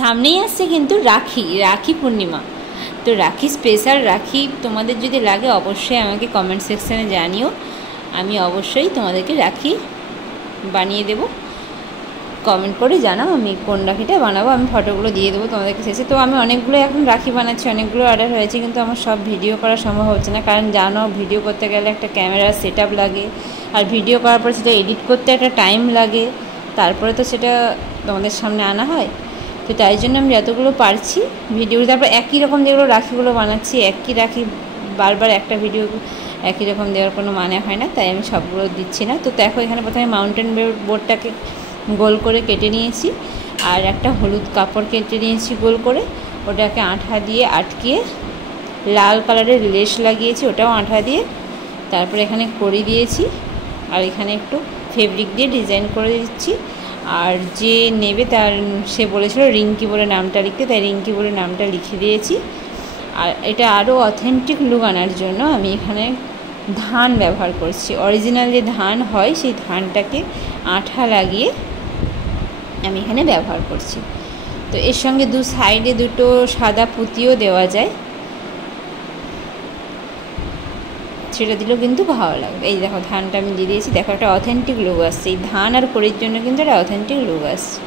সামনেই আসছে কিন্তু রাখি পূর্ণিমা। তো রাখি স্পেশাল রাখি তোমাদের যদি লাগে অবশ্যই আমাকে কমেন্ট সেকশানে জানিও, আমি অবশ্যই তোমাদেরকে রাখি বানিয়ে দেব। কমেন্ট করে জানাও আমি কোন রাখিটা বানাবো, আমি ফটোগুলো দিয়ে দেবো তোমাদেরকে শেষে। তো আমি অনেকগুলো এখন রাখি বানাচ্ছি, অনেকগুলো অর্ডার হয়েছে, কিন্তু আমার সব ভিডিও করা সম্ভব হচ্ছে না, কারণ জানো ভিডিও করতে গেলে একটা ক্যামেরা সেট আপ লাগে, আর ভিডিও করার পর সেটা এডিট করতে একটা টাইম লাগে, তারপরে তো সেটা তোমাদের সামনে আনা হয়। তো তাই জন্য আমি যতগুলো পারছি ভিডিও, তারপর একই রকম যেগুলো রাখিগুলো বানাচ্ছি, একই রাখি বারবার একটা ভিডিও একই রকম দেওয়ার কোনো মানে হয় না, তাই আমি সবগুলো দিচ্ছি না। তো দেখো এখানে প্রথমে মাউন্টেন বোর্ডটাকে গোল করে কেটে নিয়েছি, আর একটা হলুদ কাপড় কেটে নিয়েছি গোল করে, ওটাকে আঠা দিয়ে আটকিয়ে লাল কালারের লেস লাগিয়েছি, ওটাও আঠা দিয়ে, তারপরে এখানে কড়ি দিয়েছি, আর এখানে একটু ফেব্রিক দিয়ে ডিজাইন করে দিচ্ছি। আর যে নেবে তার সে বলেছিল রিঙ্কি বলে নামটা লিখতে, তাই রিঙ্কি বলে নামটা লিখে দিয়েছি। আর এটা আরও অথেন্টিক লুক আনার জন্য আমি এখানে ধান ব্যবহার করছি, অরিজিনাল যে ধান হয় সেই ধানটাকে আঠা লাগিয়ে আমি এখানে ব্যবহার করছি। তো এর সঙ্গে দু সাইডে দুটো সাদা পুঁতিও দেওয়া যায়, সেটা দিলেও কিন্তু ভালো লাগবে। এই দেখো ধানটা আমি দিয়ে দিয়েছি, দেখো একটা অথেন্টিক লুক আসছে, এই ধান আর কড়ির জন্য কিন্তু একটা অথেন্টিক লুক আসছে।